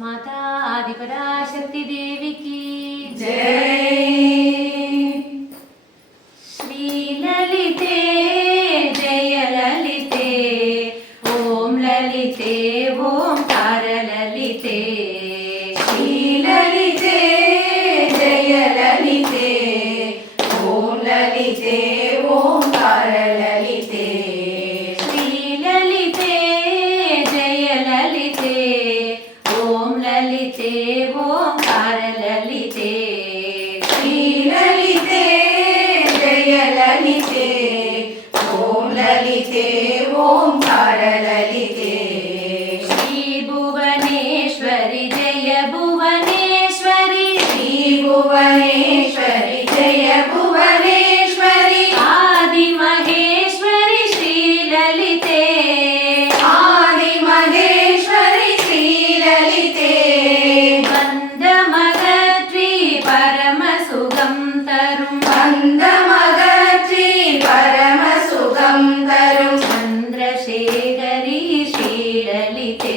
माता आदिपराशक्ति देवी की जय। श्री ललिते जय ललिते ओम ललिते ओंकार ललिते श्री ललिते जय ललिते ओम ललिते ओंकार ललिते श्री ललिते जय ललिते ओम ललिते ओंकार ललिते श्री ललिते जय ललिते ओम ललिते ओंकार ललिते श्री भुवनेश्वरी जय भुवनेश्वरी श्री भुवनेश्वरी जय भुवनेश्वरी आदि महेश्वरी श्री ललिते आदि महेश्वरी श्री ललिते बन्धमगत्री परम सुगम तरुं बन्धमगत्री परम सुगं तरुं चन्द्रशेखरी श्री ललिते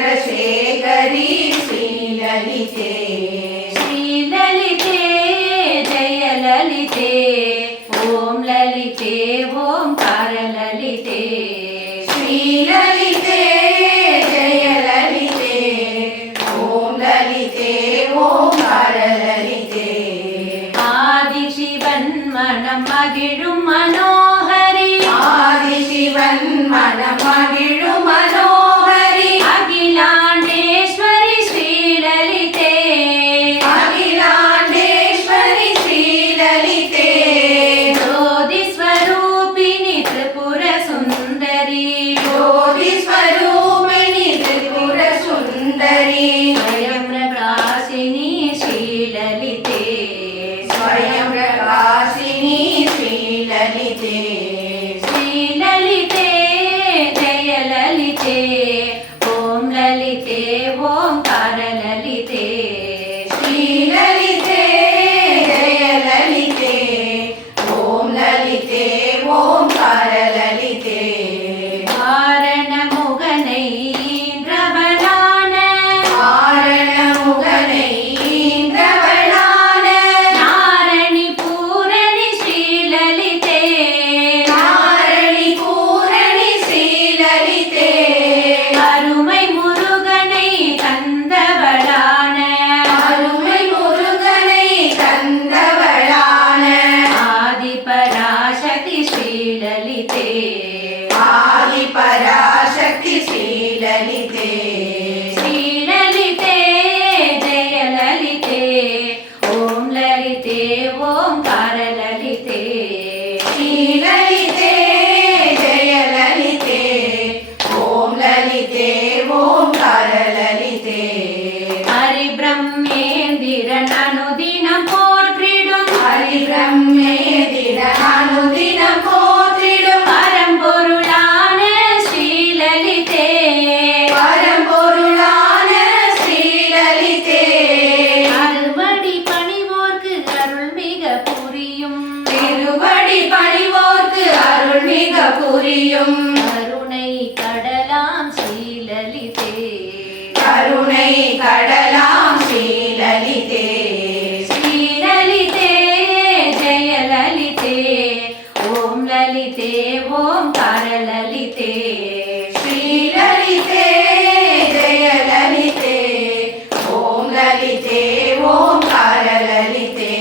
चन्द्रशेखरी श्री ललिते श्री ललिते जय ललिते ओम ललिते ओंकार ललिते श्री ललिते जय ललिते ओम ललिते ओंकार ललिते आदिशिवन् मनं मगिळुं मनोहरि आदिशिवन् मनमगिळुं मनोहरि अखिलाण्डेश्वरि श्री ललिते अखिलाण्डेश्वरि श्री ललिते ज्योतिस्वरूपिणि त्रिपुर सुन्दरी ज्योतिस्वरूपिणि त्रिपुर सुन्दरी स्वयं प्रकाशिनी श्री ललिते स्वयं प्रकाशिनी श्री ललिते श्री ललिते जय ललिते ओम ललिते ओंकार ललिते श्री ललिते जय ललिते ओम ललिते ओंकार ललिते वारणमुगनै इन्द्रवलान आरणमुगनै इन्द्रवलान नारणि पूरणि श्री ललिते नारणि पूरणि श्री ललिते அருமை முருகனை தந்தவளான அருமை முருகனை தந்தவளான ஆதிபராசக்தி ஸ்ரீ லலிதே ஆதி பராசக்தி ஸ்ரீ லலிதே ஸ்ரீ லலிதே ஜெய லலிதே ஓம் லலிதே ஓம்கார லலிதே श्री ललिते जय ललिते ओम ललिते ओंकार ललिते ஹரிபிரம்மேந்திரன் அனுதினம் போற்றிடும் हरि ब्रह्मे दिनानुदिनं போற்றிடும் பரம்பொருளான ஸ்ரீ லலிதே பரம்பொருளான ஸ்ரீ லலிதே அறுவடி பணிவோர்க்கு அருள் மிக புரியும் திருவடி பணிவோர்க்கு அருள் மிக புரியும் கருணை கடலாம் ஸ்ரீ லலிதே கருணை கடலாம் ஸ்ரீ லலிதே ஸ்ரீ லலிதே ஜெய லலிதே ஓம் லலிதே ஓம்கார லலிதே श्री ललिते जय ललिते ओम ललिते ओंकार ललिते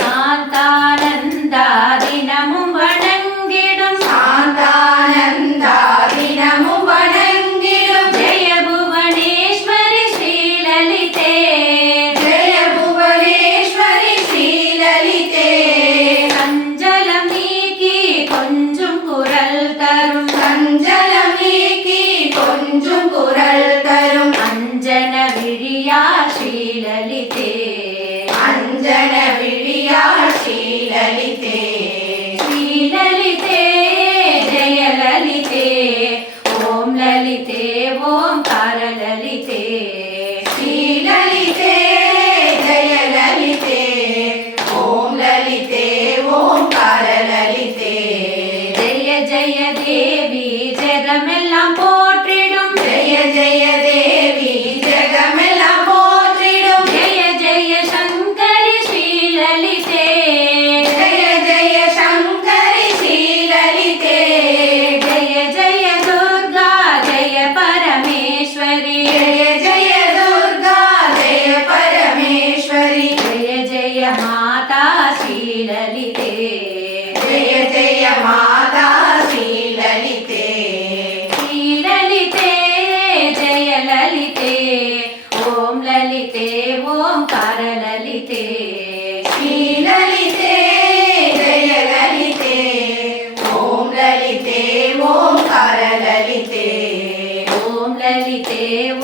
சாந்தானந்தா தினமும் வணங்கிடும் शान्तानन्दा दिनमुं वणङ्गिडुं ஜெய புவனேஸ்வரி ஸ்ரீ லலிதே जय भुवनेश्वरि श्री ललिते சஞ்சலம் நீக்கி கொஞ்சும் குரல் தரும் सञ्जलं नीकि கொஞ்சும் குரல் தரும் அஞ்சன விழியா ஸ்ரீ லலிதே அஞ்சன விழியாள் ஸ்ரீ லலிதே ஸ்ரீ லலிதே ஜெய லலிதே ஓம் லலிதே ஓம்கார லலிதே श्री ललिते जय ललिते ओम ललिते ओंकार ललिते ஜெய ஜெய தேவி ஜெகமெல்லாம் போற்றிடும் जय जय देवी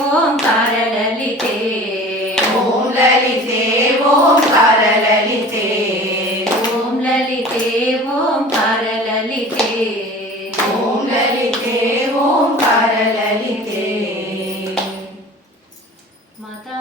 ಓಂಕಾರ ಲಲಿತೆ ಓಂ ಲಲಿತೆ ಓಂಕಾರ ಲಲಿತೆ ಓಂ ಲಲಿತೆ ಓಂಕಾರ ಲಲಿತೆ ಓಂ ಲಲಿತೆ ಓಂಕಾರ ಲಲಿತೆ ಮಾತಾ